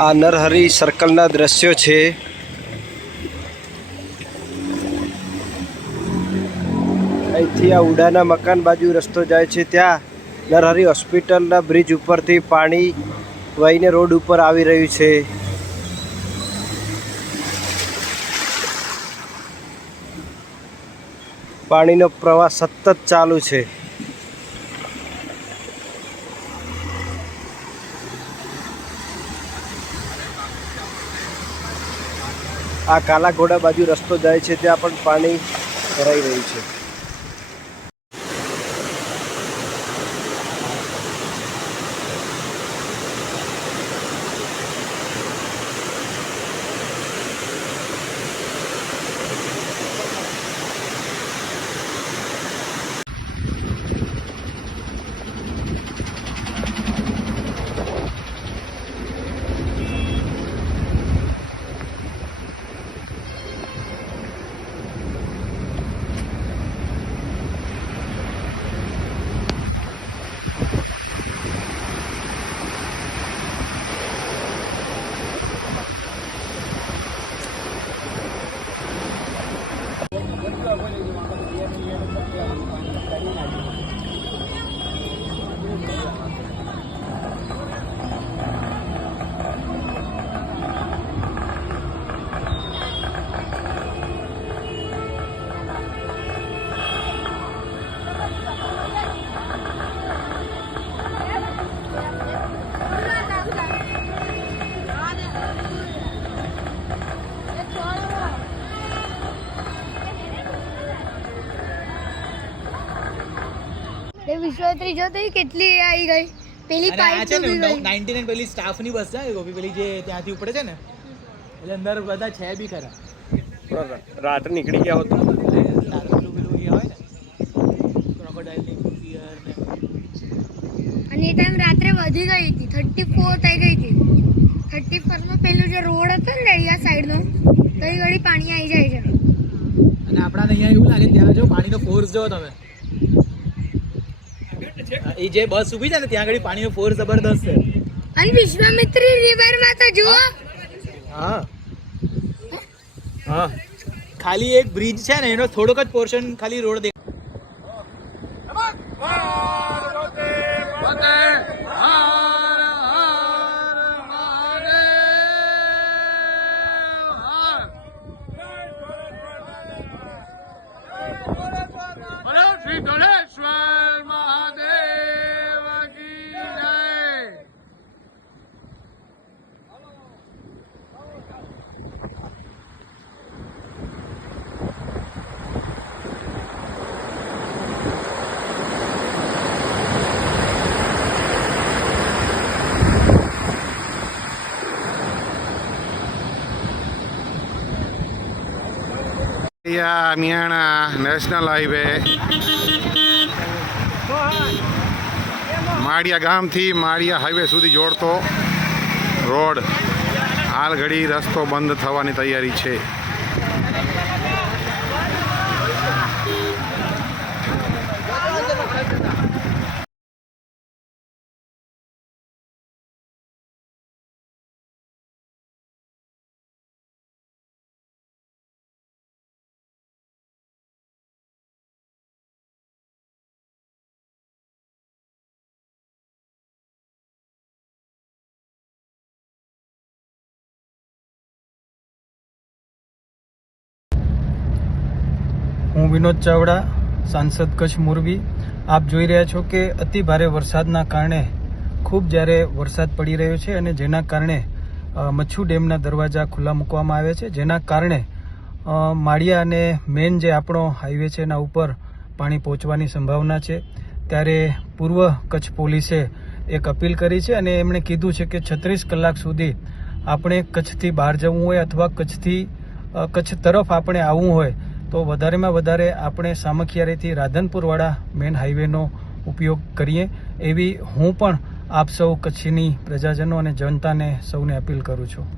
આ નરહરી સર્કલના દ્રશ્યો છે. અહીંથી આ ઉડાના મકાન બાજુ રસ્તો જાય છે. ત્યાં નરહરી હોસ્પિટલના બ્રિજ ઉપરથી પાણી વહીને રોડ ઉપર આવી રહ્યું છે. પાણીનો પ્રવાહ સતત ચાલુ છે. આ કાલા ઘોડા બાજુ રસ્તો જાય છે ત્યાં પણ પાણી ભરાઈ રહ્યું છે. તે વિશ્વત્રી જો તો કેટલી આવી ગઈ. પેલી પાઇપ ને ગઈ નાઇન્ટી નાઇન પેલી સ્ટાફની બસ છે ગોપી પેલી જે ત્યાંથી ઉપડે છે ને એટલે અંદર બધા છે બી ખરા. રાત નીકળી ગયા હતો પેલું પેલું એ હોય ને ક્રોકોડાઇલની ફિયર ને અને એ ટાઈમ રાત્રે વધી ગઈ હતી. થર્ટી ફોર થઈ ગઈ હતી. થર્ટી ફોરમાં પેલું જે રોડ હતો ને રેડિયા સાઈડનો તો એ ઘડી પાણી આવી જાય છે. અને આપણા અહીંયા એવું લાગે ત્યાં જો પાણીનો ફોર્સ જો તમે. એ જે બસ ઊભી છે ને ત્યાં આગળ પાણીનો ફોર્સ જબરદસ્ત છે અને વિશ્વામિત્રી રિવરમાં તો જુઓ હા હા ખાલી એક બ્રિજ છે ને એનો થોડોક જ પોર્શન ખાલી રોડ દેખાય યા મિયાણા નેશનલ હાઈવે માળિયા ગામથી માળિયા હાઈવે સુધી જોડતો રોડ. હાલ ઘડી રસ્તો બંધ થવાની તૈયારી છે. હું વિનોદ ચાવડા, સાંસદ કચ્છ મોરબી. આપ જોઈ રહ્યા છો કે અતિ ભારે વરસાદના કારણે ખૂબ જ્યારે વરસાદ પડી રહ્યો છે અને જેના કારણે મચ્છુ ડેમના દરવાજા ખુલ્લા મૂકવામાં આવ્યા છે. જેના કારણે માળિયા અને મેન જે આપણો હાઈવે છે એના ઉપર પાણી પહોંચવાની સંભાવના છે. ત્યારે પૂર્વ કચ્છ પોલીસે એક અપીલ કરી છે અને એમણે કીધું છે કે છત્રીસ કલાક સુધી આપણે કચ્છથી બહાર જવું હોય અથવા કચ્છથી કચ્છ તરફ આપણે આવવું હોય તો વધારેમાં વધારે આપણે સામખિયારીથી રાધનપુરવાળા મેન હાઈવેનો ઉપયોગ કરીએ એવી હું પણ આપ સૌ કચ્છની પ્રજાજનો અને જનતાને સૌને અપીલ કરું છું.